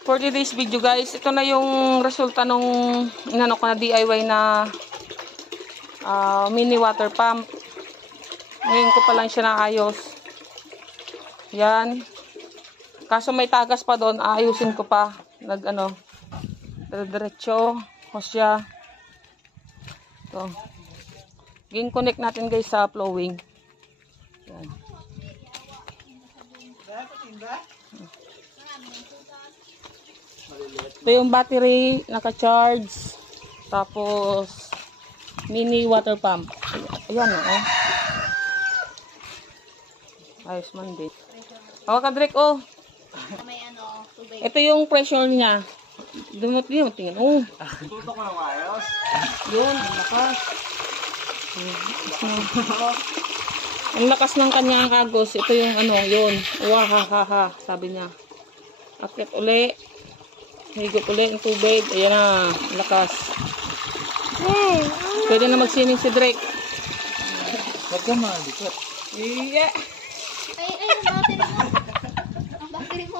For today's video guys, ito na yung resulta nung inano ko na DIY na mini water pump. Ngayon ko pa lang siya naayos. Yan. Kaso may tagas pa doon, aayusin ko pa. Diretso ko siya. Ito. Connect natin guys sa flowing. Yan. Ito yung battery, naka-charge. Tapos, mini water pump. Ayan o. Ayos man din. Hawakan Drake, oh. May tubig. Ito yung pressure niya. Dumot yun, tingin. Oh. Tutok ko ng ayos. Yun, ang lakas. Ang lakas ng kanyang agos. Ito yung yun. Wahahaha, sabi niya. Akit uli. Higop uli ng tubig. Ayan na, lakas. Pwede na mag-swimming si Drake. Huwag ka malikot. Yeah. Ay, ang battery mo. Ang battery mo.